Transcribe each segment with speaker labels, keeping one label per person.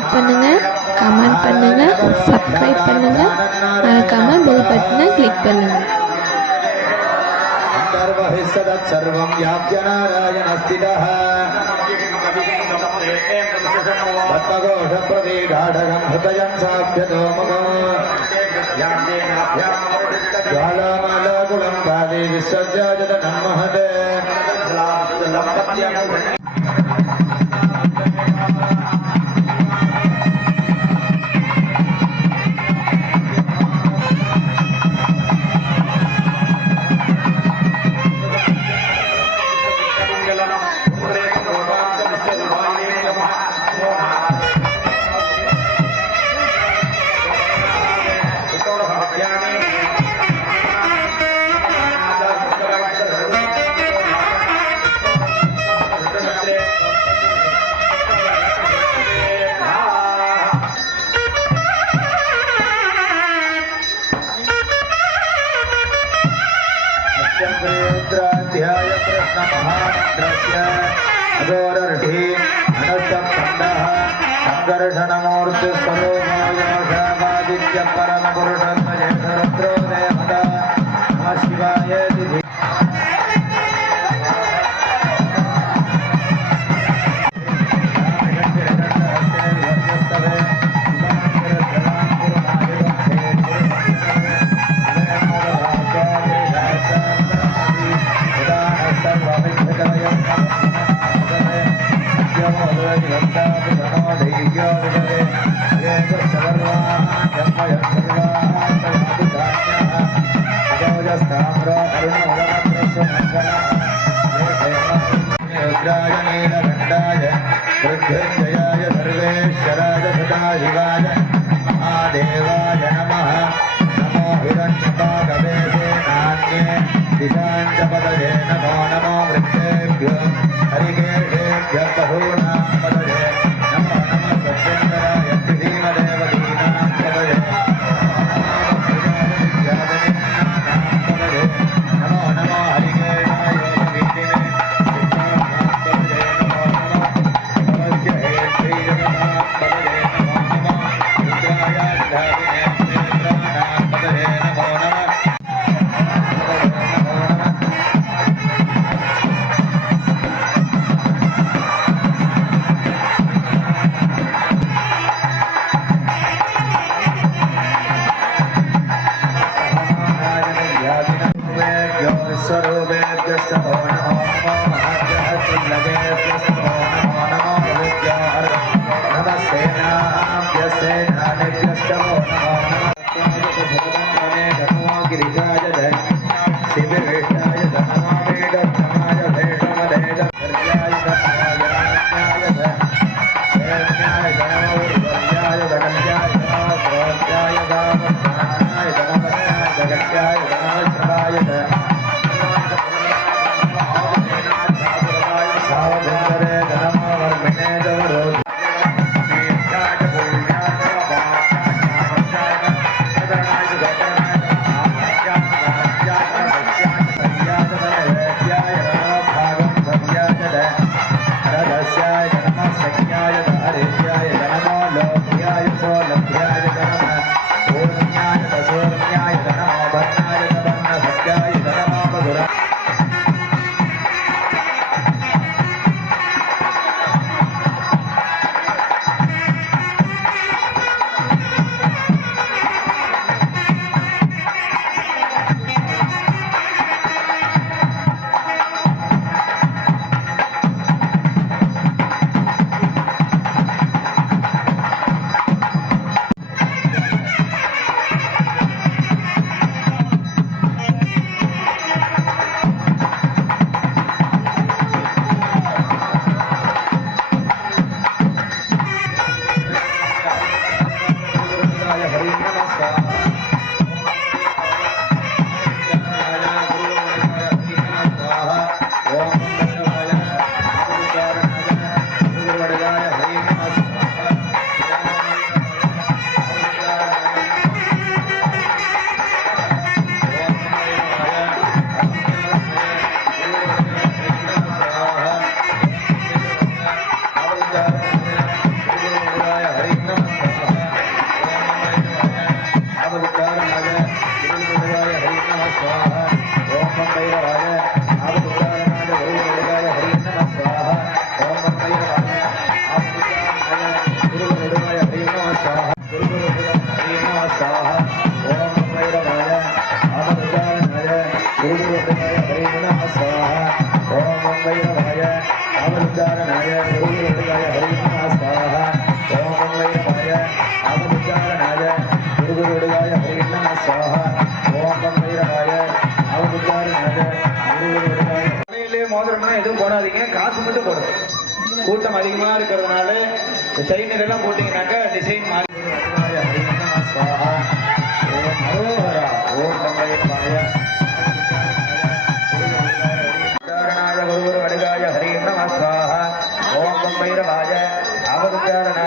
Speaker 1: Like பண்ணுங்கள் comment பண்ணுங்கள் subscribe பண்ணுங்கள் மறக்காமல் பெல் பட்டனை கிளிக் பண்ணுங்கள்
Speaker 2: सर्वं व्याप्य नारायणस्थितः पद्मघोषप्रदेगाढगं हृदयं साभ्यतो ज्वालामालाकुलं पादे विसर्जाजतनं महते ध्याय प्रश्नमहामन्त्रस्य अगोरर्ढे अनसम्पन्नः सङ्गर्षणमूर्तिस्वरूपाय आदित्य परम पुरुष सर्वत्र Yeah. பதவே நமோ நமோ விருத்தேபியோ. ஹரிகேஷேபியோ பகூனாம் பத கூட்டம் அதிகமா இருக்கிறதுனால செயினர் எல்லாம் போட்டீங்கன்னாக்கா டிசைன் மாறி ஸ்வாஹா ஓம் அரோஹரா ஓம் குருகுரு வடுகாய ஹரி நம ஓம் பைரவாய அவதுத்தாரணாய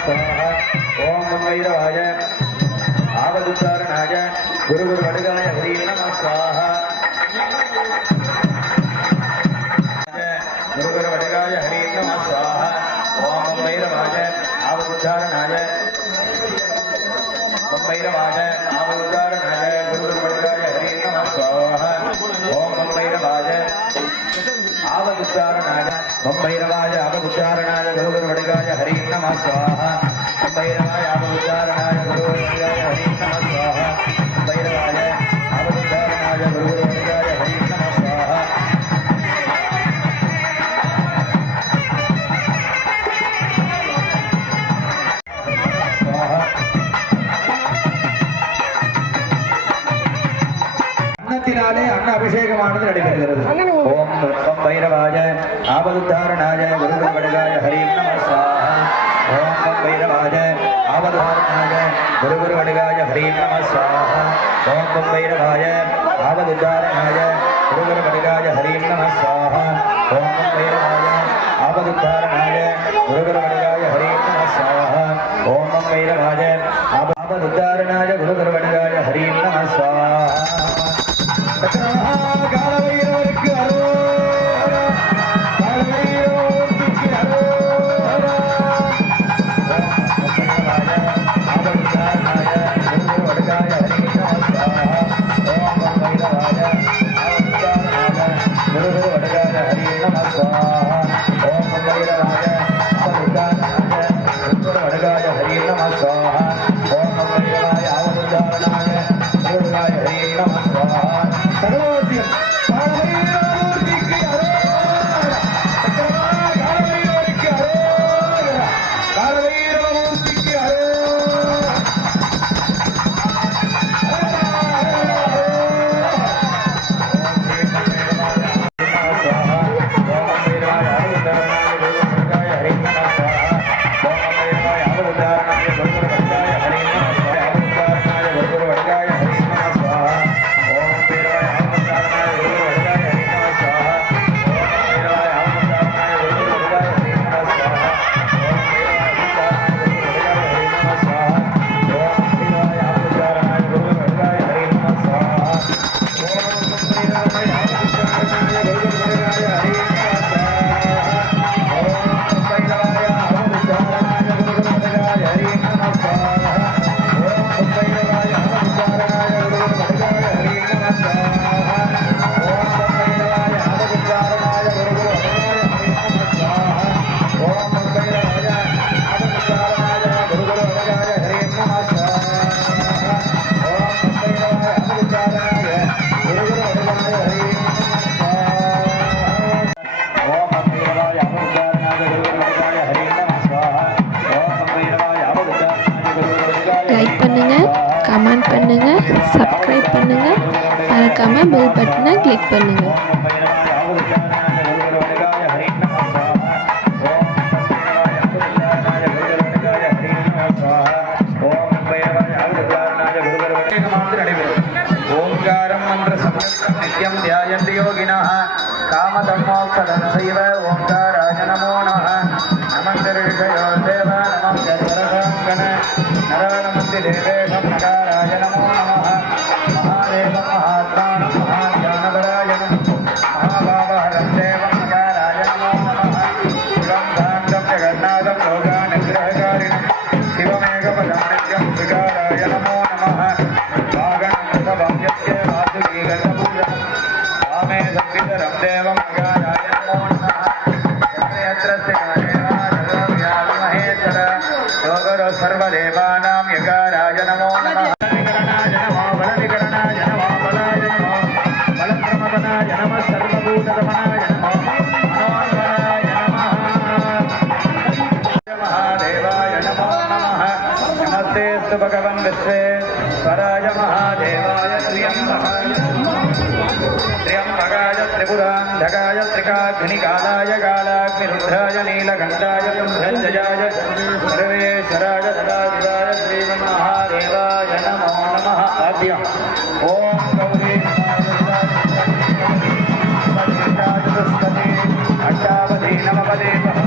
Speaker 2: ஹரி நம ஓம் பைரவாய ஆவதுத்தாரணாய குரு குரு வடுகாய ஹரி நம ஸ்வாஹா குரு குரு வடுகாய ஹரி நம ஓம் பைரவாய ஆவதுத்தாரணாய பைரவாய குரு குரு ஓம் பைரவாய ஆவதுத்தாரணாய பம்பைரவாய ஆவதுத்தாரணாய குருகுரு வடிகாய ஹரி நம ஸ்வாஹா பம்பைரவாய ஆவதுத்தாரணாய குருகுரு வடிகாய ஹரி நம ஸ்வாஹா அன்ன அபிஷேகமானது நடைபெறுகிறது ஓம் ஓம் பைரவாய ஆபதுத்தாரணாய குருகுருவடுகாய ஹரி நம ஸ்வாஹா ஓம் ஓம் பைரவாய ஆபதுத்தாரணாய குருகுருவடுகாய ஹரி நம ஸ்வாஹா ஓம் ஓம் பைரவாய ஆபதுத்தாரணாய குருகுருவடுகாய ஹரி நம ஸ்வாஹா ஓம் ஓம் பைரவாய ஆபதுத்தாரணாய குருகுருவடுகாய ஹரி நம ஸ்வாஹா ஓம் ஓம் பைரவாய
Speaker 1: Yeah. மறக்காமல் பெல் பட்டனை கிளிக் பண்ணுங்கள்
Speaker 2: ஓங்காரம் நித்யம் தியாயந்தி யோகினः காமதம் மோக்ஷதம் சைவ நமோ. நம நமஸ்கரிஷயோ தேவ நமஸ்கரகண நரவணமந்தி தேவேஷம் நகாராய विश्वेश्वराय महादेवाय त्र्यम्बकाय त्र्यम्बकाय त्रिपुरान्धकाय त्रिकाग्निकालाय कालाग्निरुद्राय नीलकण्ठाय ब्रह्मञ्जयाय सर्वेश्वराय सदाशिवाय श्रीमन्महादेवाय नमो नमः आद्यम् ॐ गौरी अष्टावधि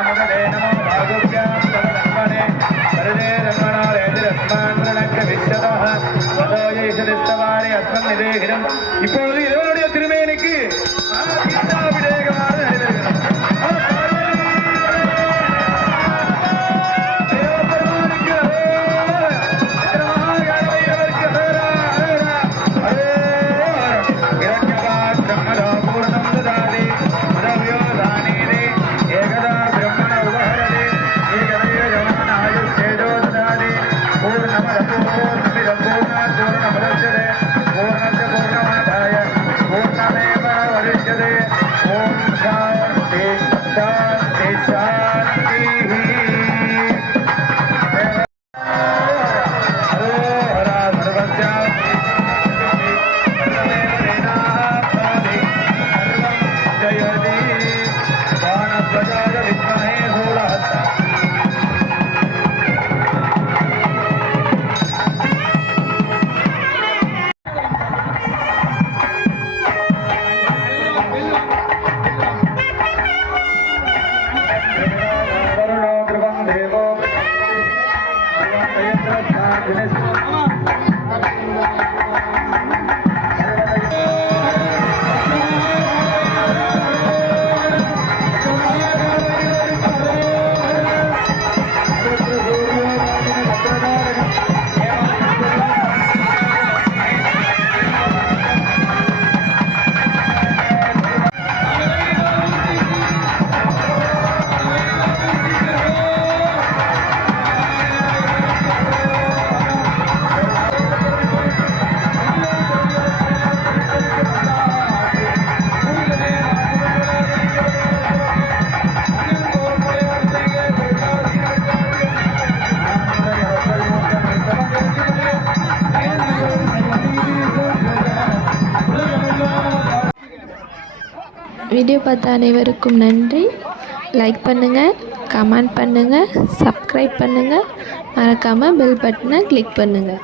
Speaker 2: ശ്രീരാമകടേ ഇപ്പോൾ yeah, yeah.
Speaker 1: வீடியோ பார்த்த அனைவருக்கும் நன்றி. லைக் பண்ணுங்கள் கமெண்ட் பண்ணுங்கள் சப்ஸ்கிரைப் பண்ணுங்கள் மறக்காமல் பெல் பட்டனை கிளிக் பண்ணுங்கள்